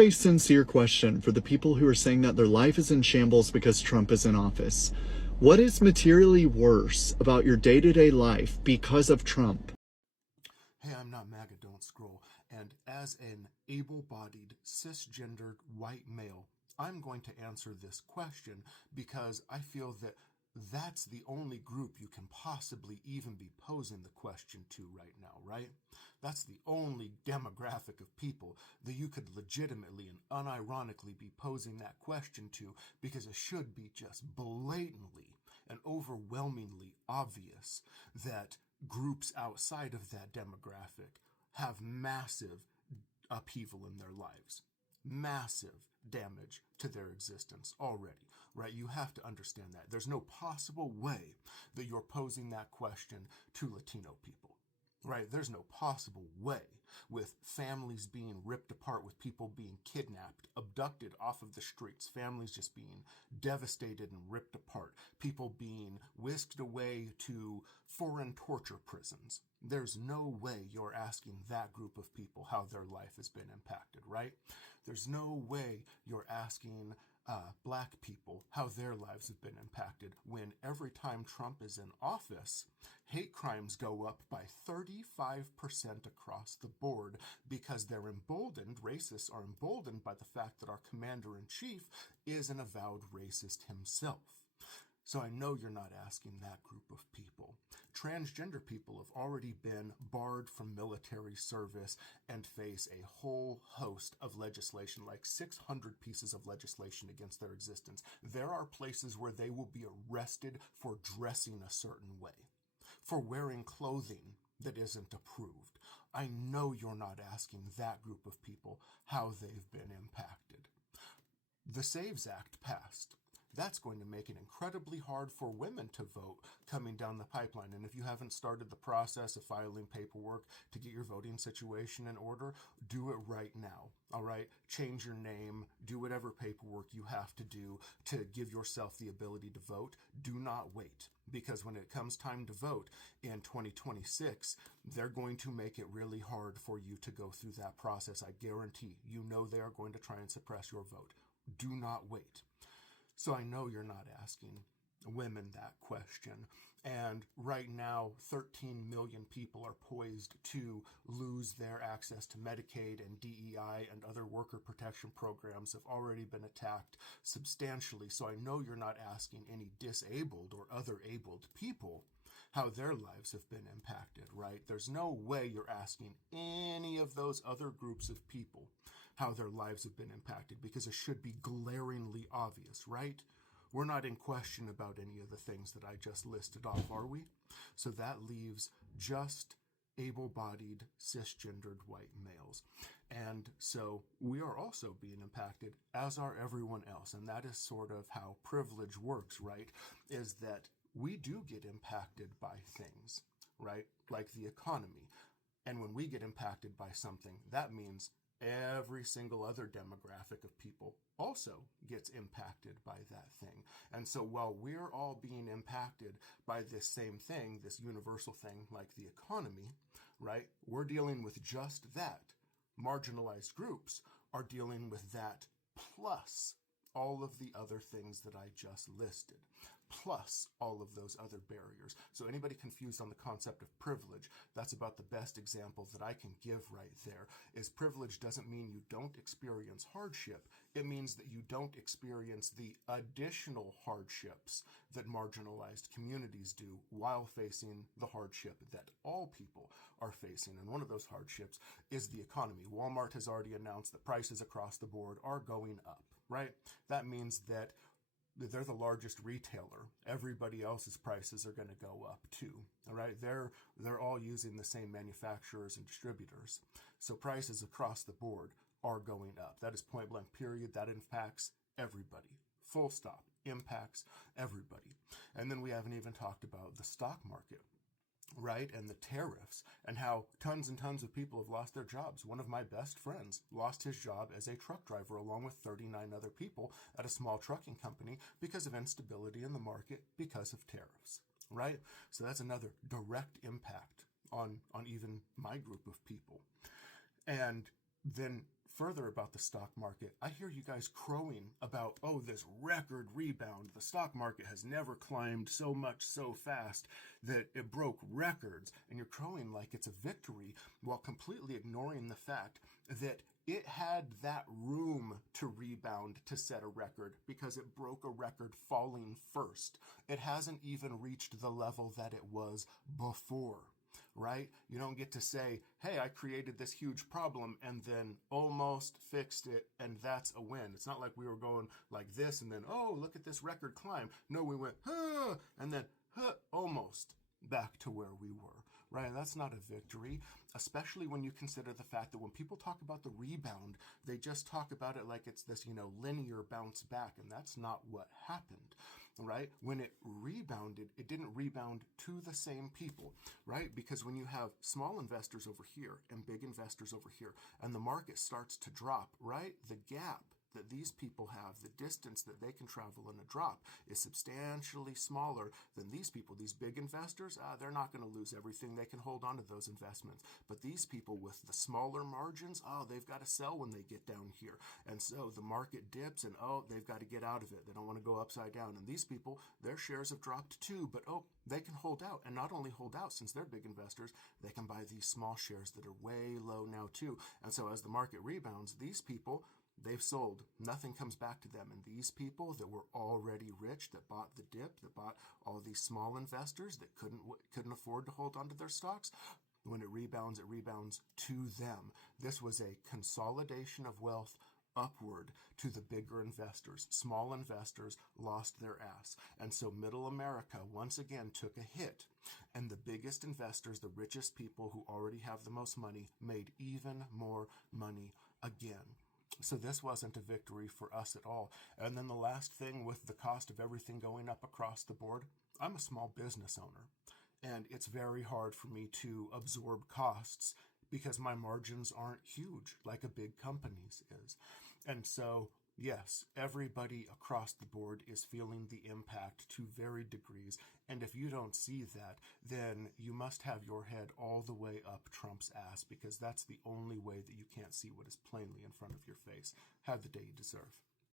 have a sincere question for the people who are saying that their life is in shambles because Trump is in office. What is materially worse about your day-to-day life because of Trump? Hey, I'm not MAGA, don't scroll. And as an able-bodied, cisgendered white male, I'm going to answer this question because I feel that that's the only group you can possibly even be posing the question to right now, right? That's the only demographic of people that you could legitimately and unironically be posing that question to, because it should be just blatantly and overwhelmingly obvious that groups outside of that demographic have massive upheaval in their lives, massive damage to their existence already, right? You have to understand that. There's no possible way that you're posing that question to Latino people, right? There's no possible way, with families being ripped apart, with people being kidnapped, abducted off of the streets, families just being devastated and ripped apart, people being whisked away to foreign torture prisons. There's no way you're asking that group of people how their life has been impacted, right? There's no way you're asking black people how their lives have been impacted when every time Trump is in office, hate crimes go up by 35% across the board because they're emboldened, racists are emboldened by the fact that our commander-in-chief is an avowed racist himself. So I know you're not asking that group of people. Transgender people have already been barred from military service and face a whole host of legislation, like 600 pieces of legislation against their existence. There are places where they will be arrested for dressing a certain way, for wearing clothing that isn't approved. I know you're not asking that group of people how they've been impacted. The SAVES Act passed. That's going to make it incredibly hard for women to vote coming down the pipeline. And if you haven't started the process of filing paperwork to get your voting situation in order, do it right now. All right? Change your name, do whatever paperwork you have to do to give yourself the ability to vote. Do not wait, because when it comes time to vote in 2026, they're going to make it really hard for you to go through that process. I guarantee you know they are going to try and suppress your vote. Do not wait. So I know you're not asking women that question. And right now, 13 million people are poised to lose their access to Medicaid, and DEI and other worker protection programs have already been attacked substantially. So I know you're not asking any disabled or other abled people how their lives have been impacted, right? There's no way you're asking any of those other groups of people how their lives have been impacted, because it should be glaringly obvious, right? We're not in question about any of the things that I just listed off, are we? So that leaves just able-bodied, cisgendered white males. And so we are also being impacted, as are everyone else. And that is sort of how privilege works, right? Is that we do get impacted by things, right? Like the economy. And when we get impacted by something, that means every single other demographic of people also gets impacted by that thing. And so while we're all being impacted by this same thing, this universal thing like the economy, right, we're dealing with just that. Marginalized groups are dealing with that plus all of the other things that I just listed, plus all of those other barriers. So anybody confused on the concept of privilege, that's about the best example that I can give right there, is privilege doesn't mean you don't experience hardship. It means that you don't experience the additional hardships that marginalized communities do while facing the hardship that all people are facing. And one of those hardships is the economy. Walmart has already announced that prices across the board are going up, right? That means that they're the largest retailer. Everybody else's prices are going to go up too. All right, they're all using the same manufacturers and distributors. So prices across the board are going up. That is point blank period. That impacts everybody. Full stop. Impacts everybody. And then we haven't even talked about the stock market, right? And the tariffs, and how tons and tons of people have lost their jobs. One of my best friends lost his job as a truck driver along with 39 other people at a small trucking company because of instability in the market because of tariffs, right? So that's another direct impact on even my group of people. And then further about the stock market, I hear you guys crowing about, oh, this record rebound. The stock market has never climbed so much so fast that it broke records. And you're crowing like it's a victory while completely ignoring the fact that it had that room to rebound to set a record because it broke a record falling first. It hasn't even reached the level that it was before. Right? You don't get to say, hey, I created this huge problem and then almost fixed it, and that's a win. It's not like we were going like this and then, oh, look at this record climb. No, we went, huh, and then, huh, almost back to where we were. Right? That's not a victory, especially when you consider the fact that when people talk about the rebound, they just talk about it like it's this, linear bounce back, and that's not what happened. Right? When it rebounded, it didn't rebound to the same people, right? Because when you have small investors over here and big investors over here, and the market starts to drop, right? The gap that these people have, the distance that they can travel in a drop is substantially smaller than these people. These big investors, they're not going to lose everything. They can hold on to those investments. But these people with the smaller margins, they've got to sell when they get down here. And so the market dips and, they've got to get out of it. They don't want to go upside down. And these people, their shares have dropped too, but they can hold out. And not only hold out, since they're big investors, they can buy these small shares that are way low now too. And so as the market rebounds, these people, they've sold. Nothing comes back to them. And these people that were already rich, that bought the dip, that bought all these small investors that couldn't afford to hold onto their stocks, when it rebounds to them. This was a consolidation of wealth upward to the bigger investors. Small investors lost their ass. And so middle America once again took a hit. And the biggest investors, the richest people who already have the most money, made even more money again. So this wasn't a victory for us at all. And then the last thing, with the cost of everything going up across the board, I'm a small business owner. And it's very hard for me to absorb costs because my margins aren't huge like a big company's is. And so, yes, everybody across the board is feeling the impact to varied degrees. And if you don't see that, then you must have your head all the way up Trump's ass, because that's the only way that you can't see what is plainly in front of your face. Have the day you deserve.